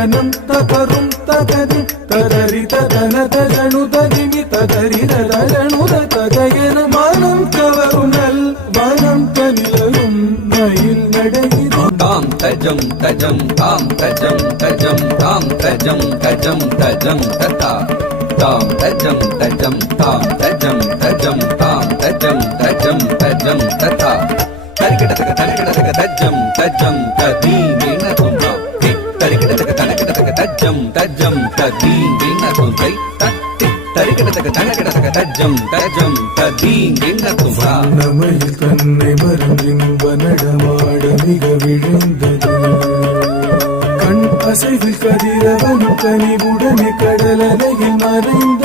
தனம் தகரும் தகதி ததரி ததன தஜனு ததிமி ததரி ததனு ததயன மனம் கவரும் நல் வனம் தனிலரும் மயில் நடையிரு தாம் தஜம் தஜம் தாம் தஜம் தஜம் தாம் தஜம் தஜம் தஜம் ததா தாம் தஜம் தஜம் தாம் தஜம் தஜம் தாம் தஜம் தஜம் தஜம் ததா தரிகிடதக தரிகிடதக தஜம் தஜம் ததி வீணதும் தே தரிகிடதக தரிகிடதக தஜம் தஜம் ததி வீணதும் தை தத்தி தரிகிடதக தரிகிடதக தஜம் தஜம் ததி வீணதும் நமையில் தன்னை மறந்தின்ப நடமாட மிக விழுந்தது கண் அசைவில் கதிரவன் கனிவுடனே கடலலையில் மறைந்த